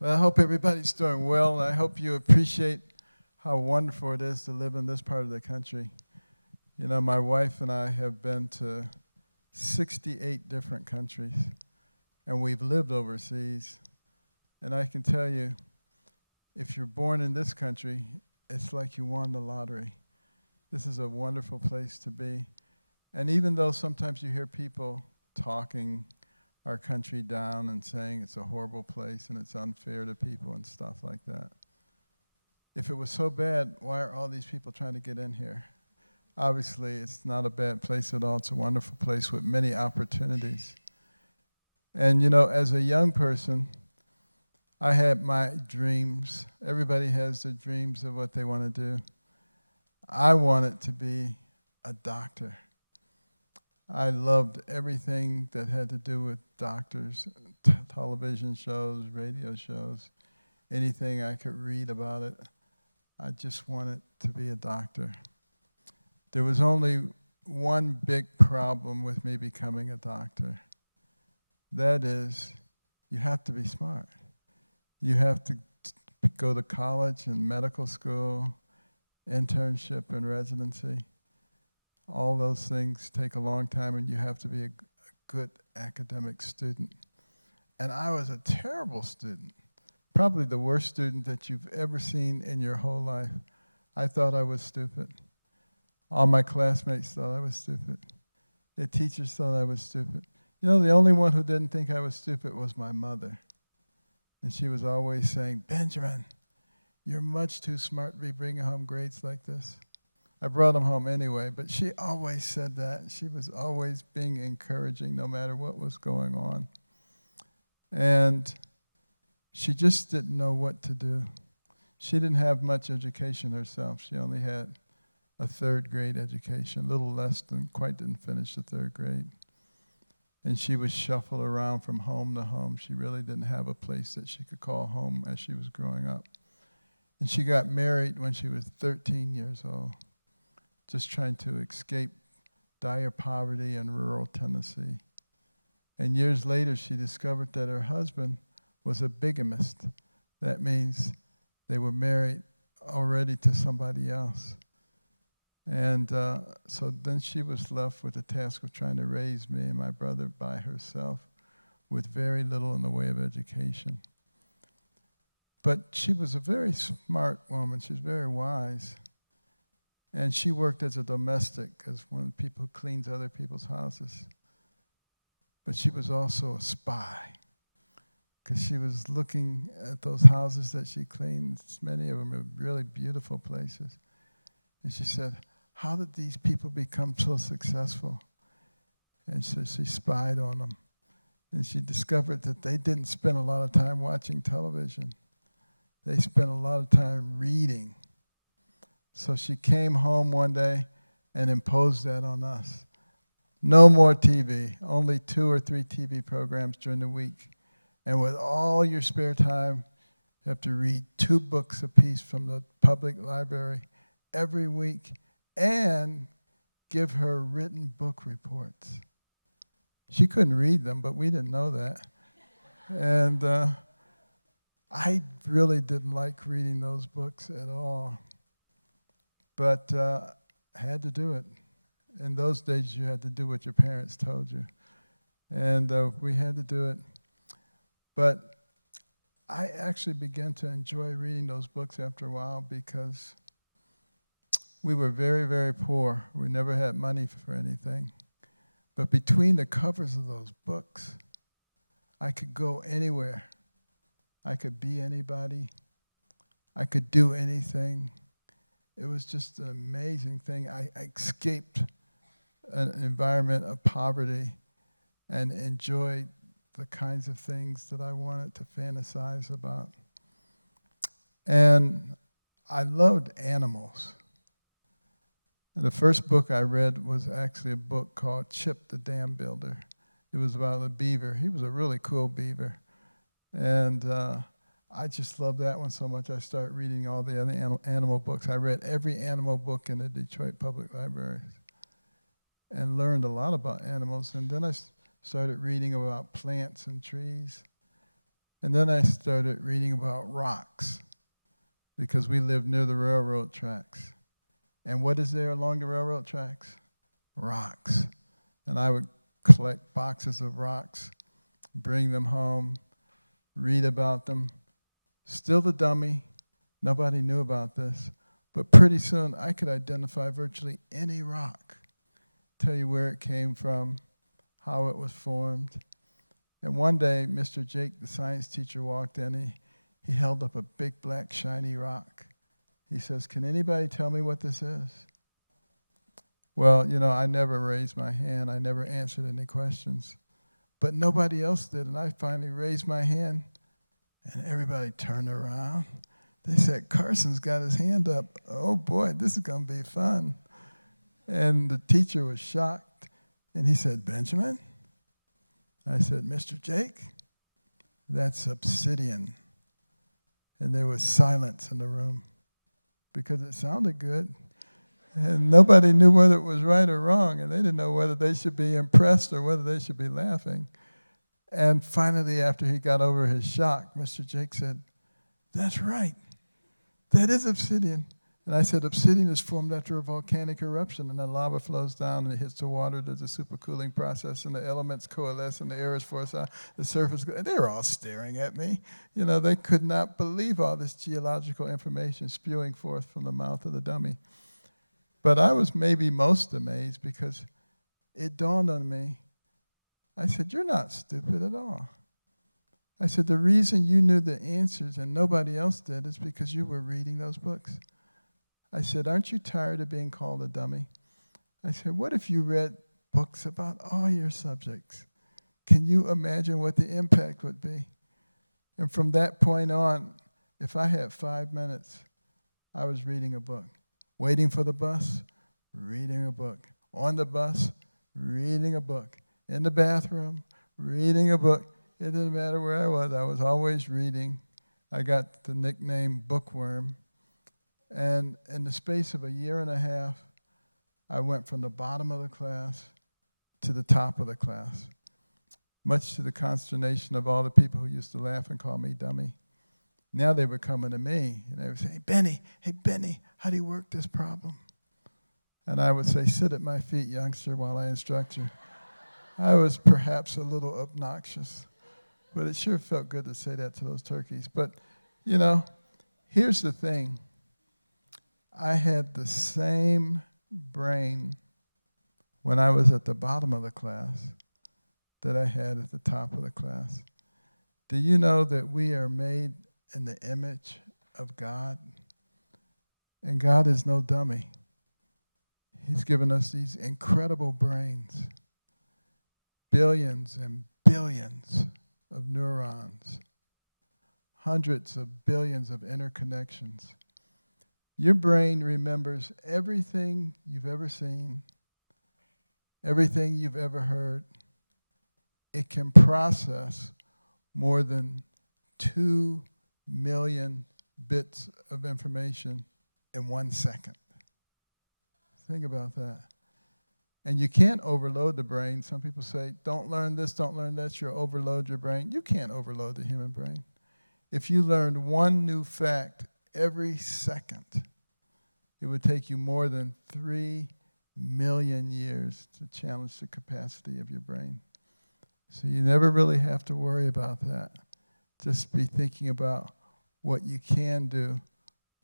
Well, I hope everybody's doing well, and I hope you appreciate how wonderful it is to live in this part of the country. You know, my wife and I have been to 68 different countries, and we've lived overseas. And I can tell you, if you're born in this country, it's like you won the lottery. This is a wonderful place to be. And even though sometimes you hear people talking our country down and saying it's a horrible place and it's unfair to people and stuff like that. If it was so bad, why are all these people trying to get in here? Obviously, it's not a bad place at all. It's a wonderful place with many opportunities. And you know, as a young person, I had my dreams. Everybody has their dreams of what they want to do. I wanted to be a doctor. I loved everything that had to do with doctors, television shows, radio shows, anything I could read about it. I just wanted to be a doctor. There was only one big problem with me becoming a doctor. That is, you have to be smart. You have to go to college and medical school, internship and residency. All those things take a long time, and you have to be a good academic student. And I was a terrible student, probably the worst student that you've ever seen in your whole life. I thought I was stupid. All my classmates thought I was stupid. The teachers thought I was stupid. You know, the only one who didn't think I was stupid was my mother. And she was always saying, "Benjamin, you're much too smart to be bringing home grades like this." I brought them home anyway, but she always said that. She was always being encouraging no matter what was going on. And she just didn't know what to do. She didn't have much education herself. She only had a third grade education, a little less than, quite didn't finish the third grade. And she was shuffled around from home to home. She really didn't have a place that she could call home as she was growing up. And she got married when she was 13 years old, just trying to escape dire poverty in rural Tennessee. And years later, she discovered that her husband was a bigamist. That means they were married already to somebody else. And so then she was left with the task of trying to raise me and my brother by herself with very little in the way of education. But she was a very smart woman. She was very wise. And she worked as a domestic, as one of the people who cleans other people's houses. But she was also a spy, because she was looking at those houses that she cleaned. Many of them are really beautiful places. And she said, "How did these people become so successful?" And so she spied on them. And she discovered that they didn't spend a lot of time watching television. They spent a lot of time reading. So she came home one day and imposed that on us. No more TV, only 2 or 3 TV programs during the week. And with all your spare time, you have to read 2 books apiece from the public library every week and give her written book reports. She couldn't read them, but we didn't know that. And I really didn't like reading those books at all. But I had to do it. In those days, you had to do what your parents told you. And we had to do it. But I actually began to enjoy reading those books after a while, because we were very, very poor. We never had money for anything. But between the covers of those books, I could go anywhere. I could be anybody. I could do anything. It was just an amazing thing. I escaped an environment of poverty and enjoyed the kinds of things that I wanted to fantasize about. And I loved animals. And the first book I read was actually a book called Chip the Dam Builder. It was about a beaver. He was a really cool beaver. And I just loved that one so much I started reading all the other animal books. I read every animal book in the Detroit Public Library and learned a lot about animals. And then I started reading about plants and trees. And then I started reading about rocks because we lived near the railroad tracks. And what is there along the railroad tracks? Rocks. And I would collect boxes of rocks, bring them home, read about them. Still the dummy. Nobody knew about this. But pretty soon I could identify virtually any rock, tell you where it came from, how it was formed. And one day, Mr. Jake, the science teacher, walked in. He held up a big, black, shiny rock. He says, "Can anybody tell me what this is?" Well, I never raised my hand. I never answered any questions. But nobody else did, and I finally raised my hand, and everybody turned around. They said, "Carson's got his hand up. Oh, boy, this is going to be fun." And the teacher was shocked, and he said, "Benjamin?" I said, "Mr. Jake, that's obsidian." And there was silence in the room because it sounded good. And nobody knew whether it was right or wrong, and they didn't know whether they should be impressed or whether they should be laughing. And finally, after he got over his shock, Mr. Jake said, "That's right. That is obsidian." And I said, "Obsidian is formed after a volcanic eruption, and the lava flows down and it hits the water. There's a supercooling process, and the elements coalesce, and the air is forced out. The surface." And they were all staring at me. They could not believe all this geological information spewing forth from the mouth of the dummy. But I was maybe most amazed because it dawned on me. I said, "You're not stupid at all." I said, "The reason you knew the answers and nobody else did is because you were reading those books." I said, "Aren't you tired of being called a dummy?" I said, "What if you read books about all your subjects? Can you imagine what the impact would be?" And from that point on, if I had 5 minutes, I was reading a book. Waiting for the bus, reading a book. On the bus, reading a book. In the bathroom, reading a book. It didn't matter where I was always reading. I got the nickname Bookworm. And in the space of a year and a half, I went from the bottom of the class to the top of the class, much to the consternation of all the people who used to laugh and call me dummy. Now they were coming to me, and they would say, hey, Benny, how do you work this problem?" And I would say, "Sit at my feet, youngster, while I instruct you." I was perhaps a little obnoxious, but it sure felt good to say that to those turkeys. But, here's the thing. I had the same brain when I was at the bottom of the class that I had at the top of the class. Do you know that we are made in the image of God? And God is no dummy. He's given us these incredible brains, billions and billions of neurons, hundreds of billions of interconnections. Your brain remembers everything you've ever seen, everything you've ever heard. It can process more than 2 million bits of information in 1 second. Think about that. And you can't overload the brain. Some people say, "Don't learn this, don't learn that, you'll overload your brain." You can't overload the human brain. If you learned one new fact every second, it would take you more than 3 million years to challenge the capacity of your brain. So you never really have to worry about that. Just be thinking about what you can do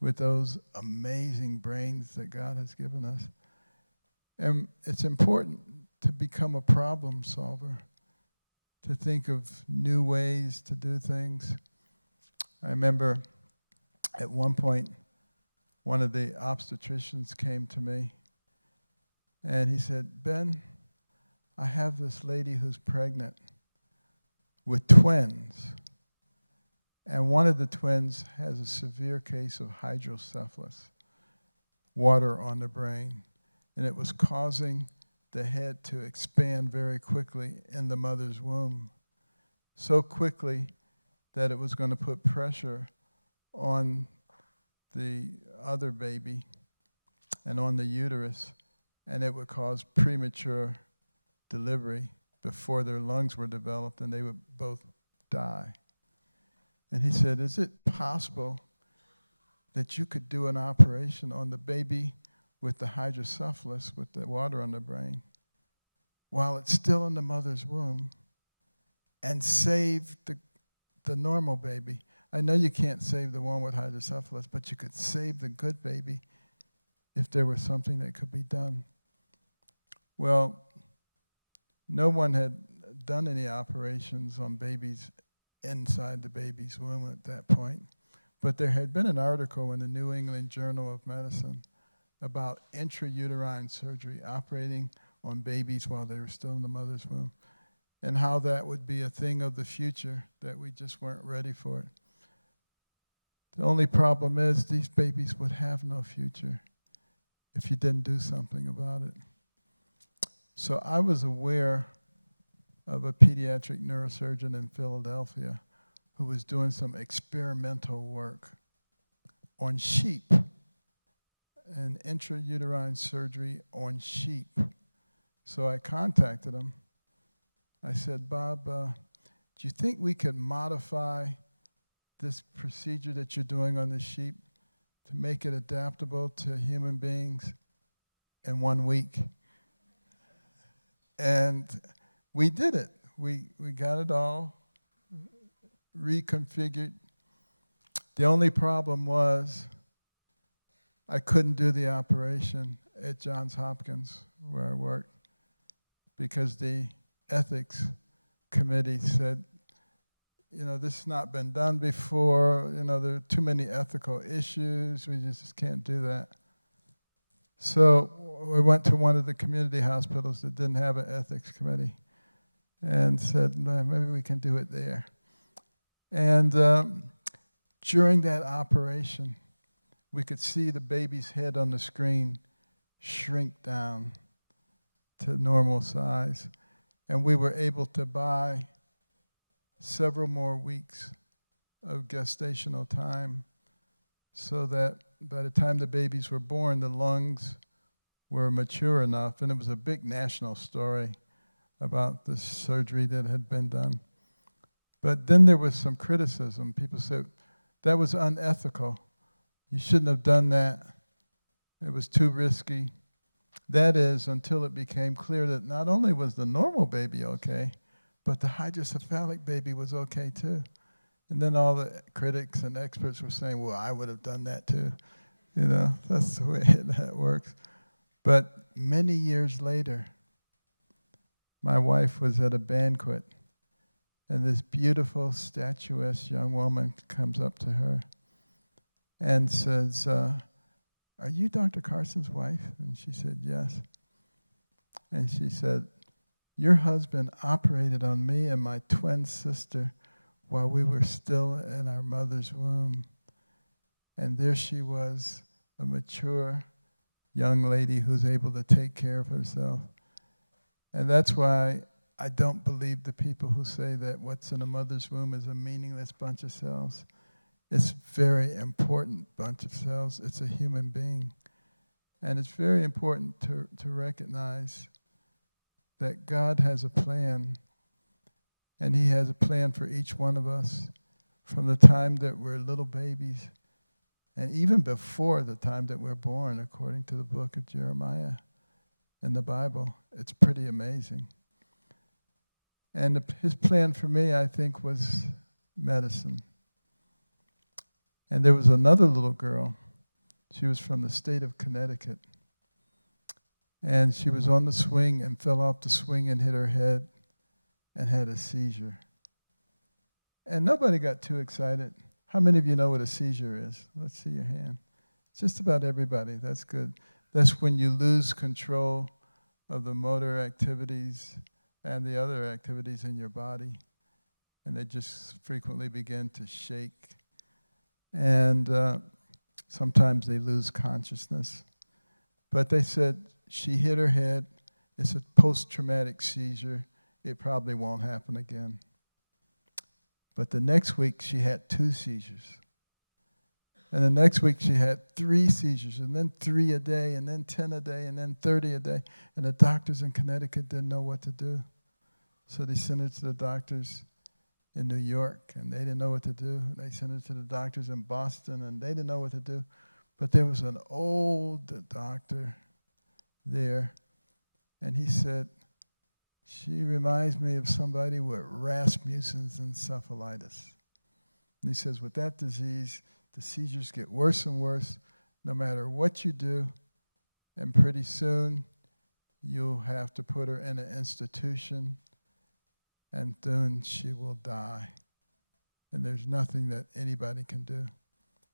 with those amazing brains that God has given us. And it's important to become a problem solver, to think of new ways to do things. I remember at one point, one of the obstetricians came to me, and he said, "Ben, I have this lady who's pregnant with twins, and one of the twins has a severe case of hydrocephalus, water on the brain, and it was causing the head to expand very quickly in the mother's womb, so quickly that it was going to put pressure on the other baby and on the uterus, and it would cause premature delivery before their lungs were developed, and they would both die." And he said, is it possible that you could do an operation on the baby with the hydrocephalus, with the water on the brain, while it's still in the mother's womb, and save the normal baby? I know you can't save the one with hydrocephalus, but you could save the good baby if there was something that could be done. Well, no one had done any operations on babies inside the baby's womb at that point, but there had been an article in the New England Journal of Medicine about intrauterine surgery, operating on babies while they were still in the mother's womb, and how that would be a thing of the future, that we just weren't ready for it. The only problem is these babies would have no future if you didn't do something about it. So I was aware of a pediatric neurosurgeon in Philadelphia who was doing some experimental work on sheep, and intrauterine surgery on sheep. So I contacted him. I said, Bob, do you think we could modify this procedure that you're doing on the sheep to make it adaptable to human beings in 1 week? And we did it. We got it all reconfigured. The only problem was I couldn't do the operation at Johns Hopkins, where I worked, because the ethics committee said, this has not been done before, there are too many ethical issues, we just can't do that. So we went to one of the community hospitals that didn't have an ethics committee and said, maybe we can do it there. And during that operation, we could see the baby's head on the screen shrink down to normal size. And we were able to buy several more weeks of gestational time so that by the time the babies were born, the lungs were mature enough. And it was a big national story about the surgery that had been done. But then there was some criticism. People said, that was unethical. You shouldn't have done that. It was too risky. That is, until it became clear that not only was the normal baby okay, but the hydrocephalic baby was okay too. And then all the critics and experts were saying, well, I would have done that too. That's the way that works. But many years later, my wife was at a banquet, and this beautiful, statuesque young woman comes up to her and says, are you Dr. Carson's wife? And she said, yes. And she said, your husband operated on me and my twin sister while we were still in our mother's womb. And there she was, a mature young lady who's able to take care of herself. And that's why I don't believe the people who say that what's in a mother's womb is a meaningless bunch of cells. It's a very important bunch of cells. It's a human being. And it's very important to recognize that God has a plan, and He has a plan for each one of us from the time that we're little babies, and even before the time that we're born, according to the book of Jeremiah in the Bible. It's pretty amazing. And His plan for me, I think, was medicine. And there was another little girl. She was from the state of Connecticut. And she was on the swing and fell off the swing and hit her head and had a seizure. And nobody got too excited. How many of you know what a seizure is? Let's see your hand. Just about everybody. That's good. That's when you lose control of the motor activities and the other activities in your body. And they just frequently begin to shake. And sometimes they lose consciousness. But they said she hit her head. It's a post-traumatic seizure. It probably won't happen again. But the next week, she had 2 seizures. And the next week, she had 3 seizures, and then 3 a day, and then 10 a day, and then 30 a day. And the doctors in Connecticut didn't know what to do. So they sent her to the doctors. in New York, and they didn't know what to do. They sent her to the doctors in Boston, and they didn't know what to do. But there was an old doctor there, and he said, she reminds me of somebody with Rasmussen's encephalitis. And he says, with that disease, the seizures get worse and worse no matter what you do, and pretty soon you'll have to put her in an institution, and then she will die. And there's nothing that anybody can do.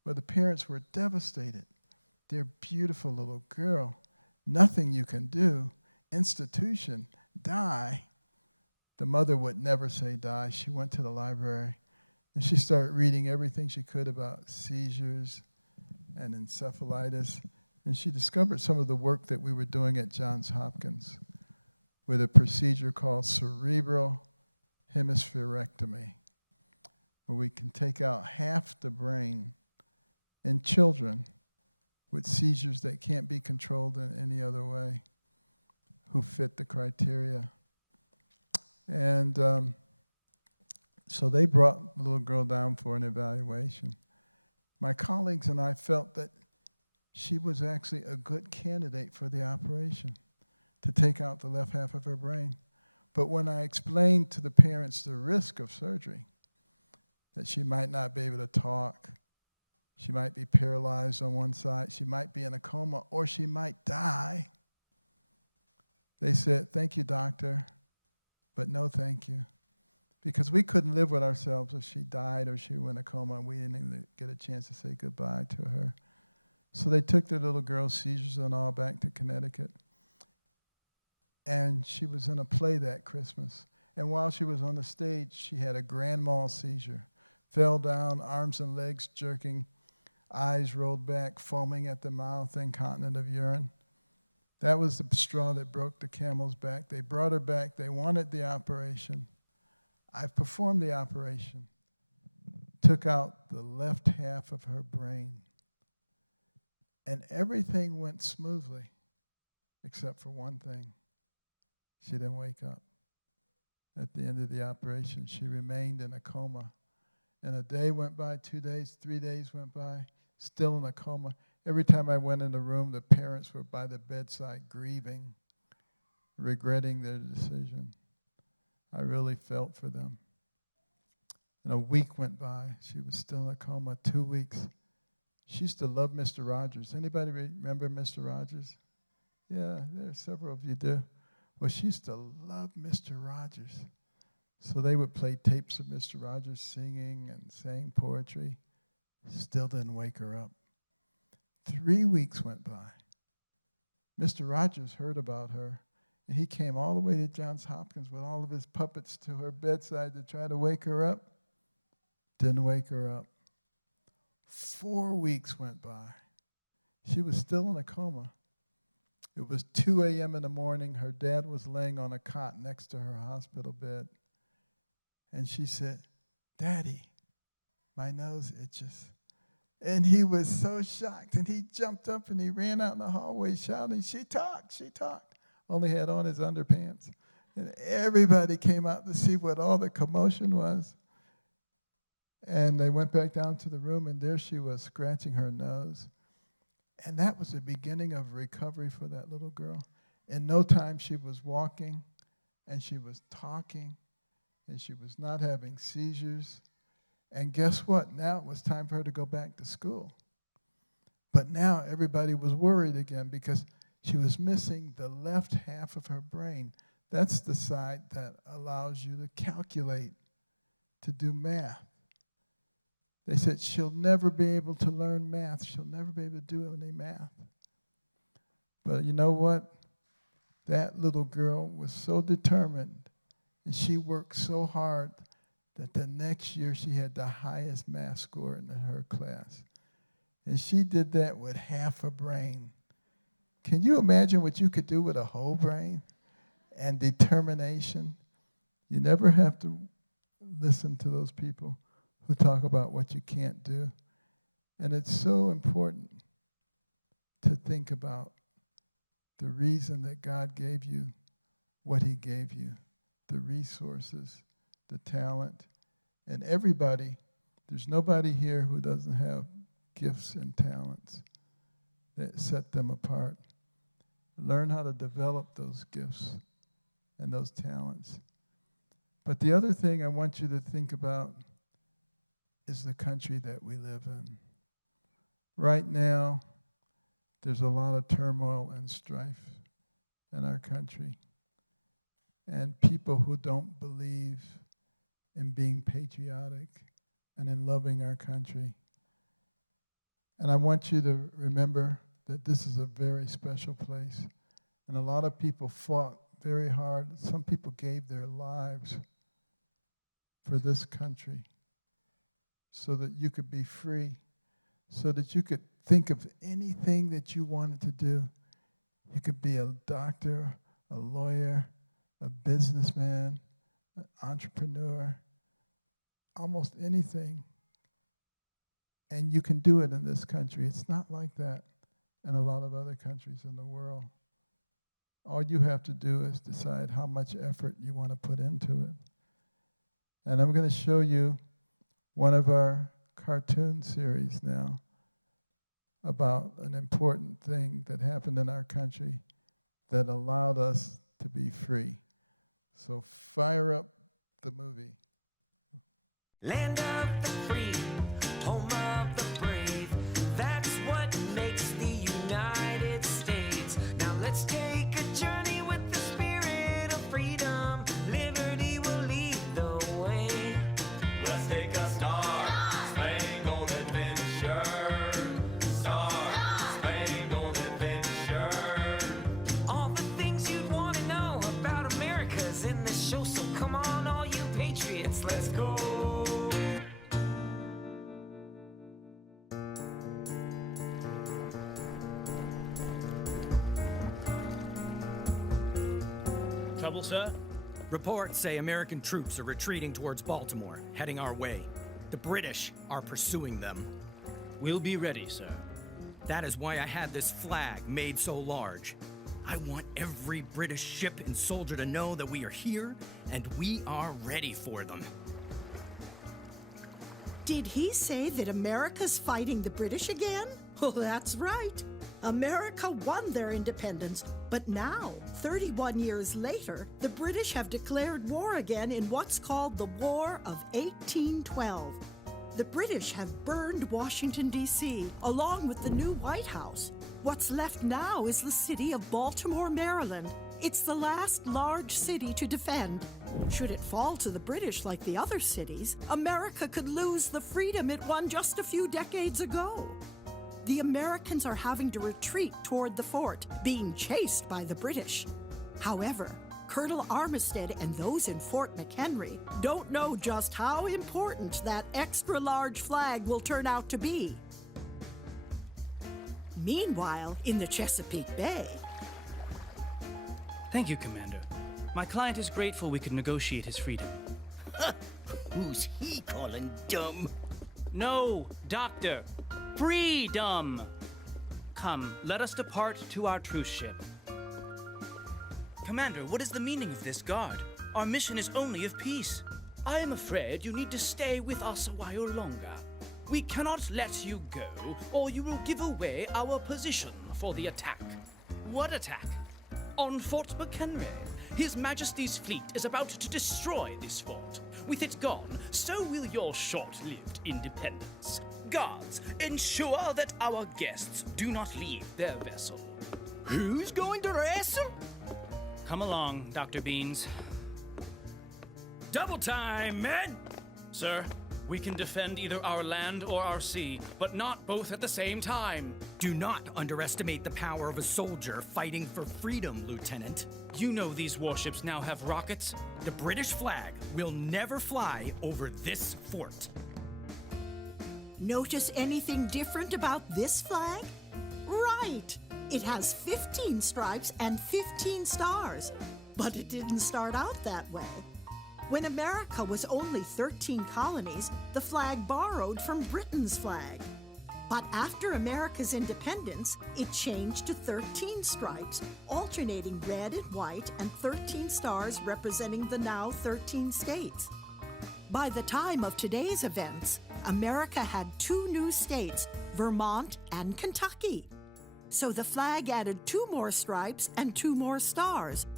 But the parents were devastated. Their beautiful little girl, nothing you can do, institution, die. The mother would never say die. She went to the library, and she started reading everything she could about seizures and encephalitis. And she discovered some of the work that we were doing at Johns Hopkins with a procedure called cerebral hemispherectomy, where we can take out half the brain in children with seizures that can't be controlled in any other way, who fit the criteria. And so they brought the little girl down for an evaluation. My colleagues and I felt that she was actually a good candidate for the operation to take out the left half of her brain. But when I explained to the parents the risk of surgery, that she might not be able to talk, she might be paralyzed on one side, she might be in a coma, or she might die, they said, thank you, doctor, but no thank you. Because we couldn't live with ourselves if she died or she went in a coma and we didn't even get a chance to say goodbye to her. So they took the little girl's seizures and all back to Connecticut. And she was in a play that Christmas. And while she was on the stage, she had a grand mal seizure. Fell down, arms and legs jerking, eyes rolled back, foaming at the mouth, incontinent of urine. That was the straw that broke the camel's back. They brought her back. They wanted the operation. I performed the operation, took out the left half of her brain, and everything went smoothly, except for one thing. She didn't wake up. At the end of the operation, she remained in a coma. And a day went by, 2 days, 3 days went by, still in a coma. Every time I went in the room, the parents were by the bedside grieving, regretting their decision. I really felt for them. And a week went by. She was still in a coma. 2 weeks. She used to love Mr. Rogers. Anybody remember Mr. Rogers? Yeah, there are several of you do. Well, she used to love Mr. Rogers. So they would play tapes of Mr. Rogers singing and saying poetry. Still didn't wake her up. 3 weeks went by. Mr. Rogers heard about her, and he came all the way to Johns Hopkins with all of his puppets to her bedside to try to wake her up. Didn't wake her up. 4 weeks went by. She was still in a coma. It was 2 a.m. in the morning. Her dad was laying on a cot next to her hospital bed. And she said, Daddy, my nose itches. And he was so shocked. And he jumped up and he ran out in the hallway shouting, she talked, she talked. Only had on his underpants. And everybody came out to see what all the commotion was. And they went back down to the room, and there she was scratching her nose. And that was the beginning of recovery for that little girl. In no time, she was walking, and she was talking, and she was not having seizures. And guess what? Now it was time for her to go back to school. But now everybody was worried again because she was missing the left half of her brain. That's the side that allows you to calculate, to do math. They said she'll never be able to learn math. She'll never be able to do any math. But you know what? That little girl was so determined, and she worked so hard that the next year she had the highest math score in her class. And she did that with half a brain. Can you imagine what you could do with a whole brain and determination? You never have to listen to those people who talk about what you can't do. And it's so important to think about the reason that God gave you what he gave you, the resources, the talent, And everybody, there's nobody here who doesn't have gifts and talents that set them apart. Learn how to develop those gifts and those talents. But the other thing I want you to think about is the country that we live in. Right now, there's a lot of turmoil and strife in our country, and people who don't believe in being patriotic and in loving our country. And I want you to remember that this is a very special place, and a lot of people fought very hard. Some people gave their lives for this country so that you could be free, so that you could think of anything that you wanted to do. You could be a doctor, a lawyer, a businessman, an entrepreneur, almost anything. And you can do it in this country. It's not like that in a lot of other countries in the world. All you have to do is decide how much effort you want to put into it. And I'm going to show you one of our cartoon series now about an important thing that happened in our country that allowed us to be free. So fire up the movie. Land of the free, home of the brave. That's what makes the United States. Now let's take a journey with the spirit of freedom. Liberty will lead the way. Let's take a star-spangled adventure. Star-spangled adventure. All the things you'd want to know about America's in this show. So come on, all you patriots, let's go. Trouble, sir? Reports say American troops are retreating towards Baltimore, heading our way. The British are pursuing them. We'll be ready, sir. That is why I had this flag made so large. I want every British ship and soldier to know that we are here and we are ready for them. Did he say that America's fighting the British again? Well, that's right. America won their independence, but now, 31 years later, the British have declared war again in what's called the War of 1812. The British have burned Washington, D.C., along with the new White House. What's left now is the city of Baltimore, Maryland. It's the last large city to defend. Should it fall to the British like the other cities, America could lose the freedom it won just a few decades ago. The Americans are having to retreat toward the fort, being chased by the British. However, Colonel Armistead and those in Fort McHenry don't know just how important that extra-large flag will turn out to be. Meanwhile, in the Chesapeake Bay, Thank you, Commander. My client is grateful we could negotiate his freedom. Who's he calling dumb? No, Doctor! Freedom! Come, let us depart to our truce ship. Commander, what is the meaning of this guard? Our mission is only of peace. I am afraid you need to stay with us a while longer. We cannot let you go, or you will give away our position for the attack. What attack? On Fort McHenry. His Majesty's fleet is about to destroy this fort. With it gone, so will your short-lived independence. Guards, ensure that our guests do not leave their vessel. Who's going to wrestle? Come along, Dr. Beans. Double time, men! Sir, we can defend either our land or our sea, but not both at the same time. Do not underestimate the power of a soldier fighting for freedom, Lieutenant. You know these warships now have rockets. The British flag will never fly over this fort. notice anything different about this flag? Right! It has 15 stripes and 15 stars. But it didn't start out that way. When America was only 13 colonies, the flag borrowed from Britain's flag. But after America's independence, it changed to 13 stripes, alternating red and white, and 13 stars representing the now 13 states. By the time of today's events, America had 2 new states, Vermont and Kentucky. So the flag added 2 more stripes and 2 more stars.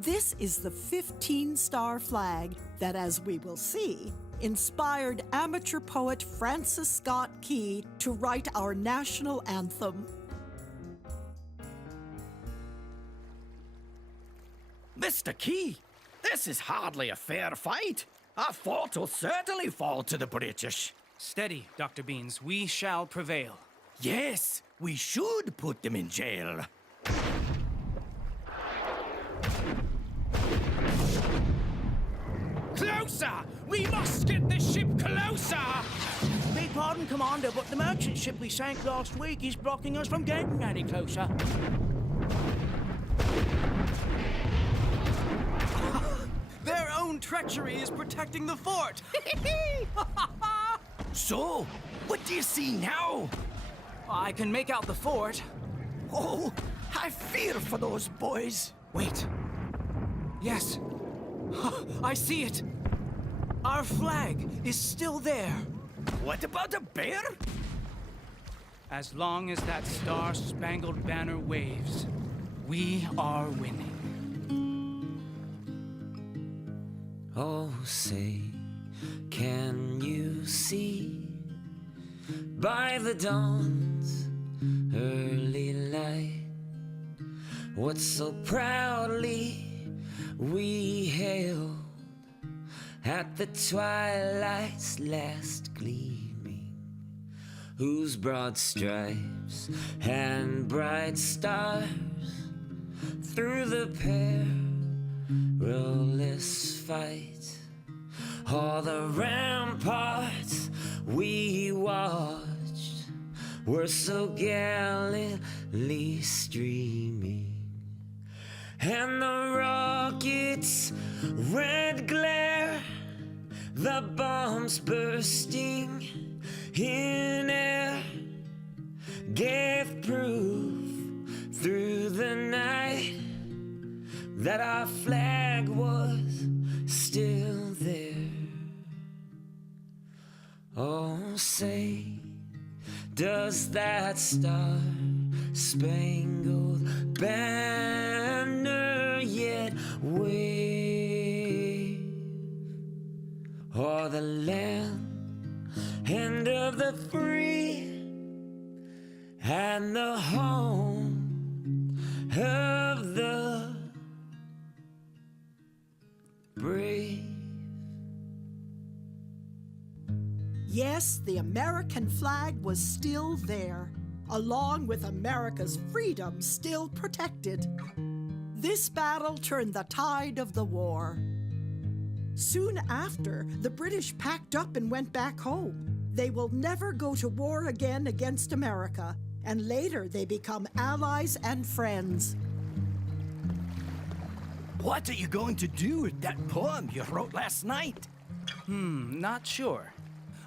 This is the 15-star flag that, as we will see, inspired amateur poet Francis Scott Key to write our national anthem. Mr. Key, this is hardly a fair fight. Our fort will certainly fall to the British. Steady, Dr. Beans. We shall prevail. Yes, we should put them in jail. Closer! We must get this ship closer! Beg pardon, Commander, but the merchant ship we sank last week is blocking us from getting any closer. Their own treachery is protecting the fort! So, what do you see now? I can make out the fort. Oh, I fear for those boys. Wait. Yes. I see it. Our flag is still there. What about a bear? As long as that star-spangled banner waves, we are winning. Oh, say, can you see by the dawn's early light what so proudly we hailed at the twilight's last gleaming, whose broad stripes and bright stars through the perilous fight all the ramparts we watched were so gallantly streaming, and the rockets' red glare, the bombs bursting in air, gave proof through the night that our flag was still there. Oh, say, does that star-spangled banner yet wave o'er the land and of the free and the home of the brave? Yes, the American flag was still there, along with America's freedom still protected. This battle turned the tide of the war. Soon after, the British packed up and went back home. They will never go to war again against America, and later they become allies and friends. What are you going to do with that poem you wrote last night? Not sure.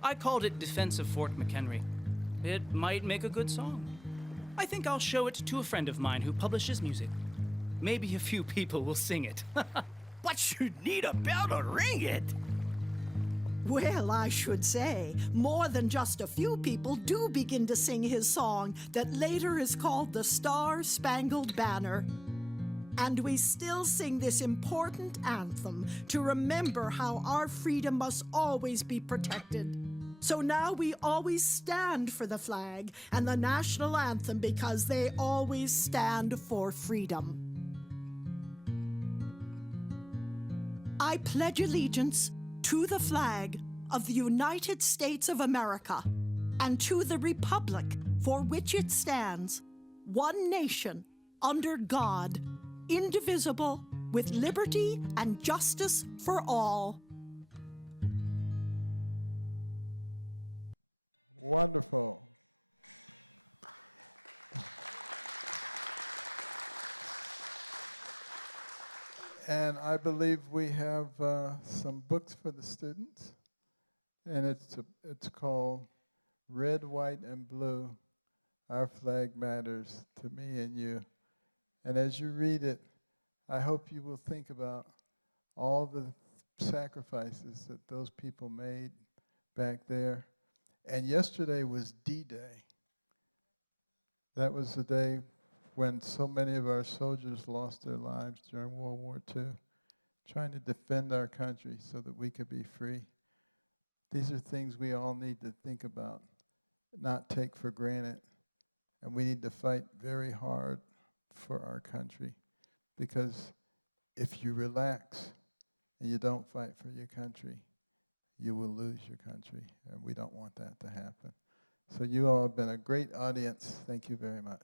I called it Defense of Fort McHenry. It might make a good song. I think I'll show it to a friend of mine who publishes music. Maybe a few people will sing it. But you need a bell to ring it. Well, I should say, more than just a few people do begin to sing his song that later is called the Star-Spangled Banner. And we still sing this important anthem to remember how our freedom must always be protected. So now we always stand for the flag and the national anthem because they always stand for freedom. I pledge allegiance to the flag of the United States of America and to the republic for which it stands, one nation, under God, indivisible, with liberty and justice for all. Wonderful. And I believe we have some books for the students, and it's called Red, White, and Blue, Our Flag Matters to Me and You. And as you read it, I hope you will think about all the sacrifices that those people made back there. And yesterday was D-Day. That was the day when so many of our soldiers lost their lives during World War II, trying to defend our country so that we could be free. These are things we all need to think about, not take for granted. And we need to fight very hard for our country, because if you relax and you don't fight for your country, you will lose your country, and we don't want that to happen. So you all have been a great audience. Thank you very much.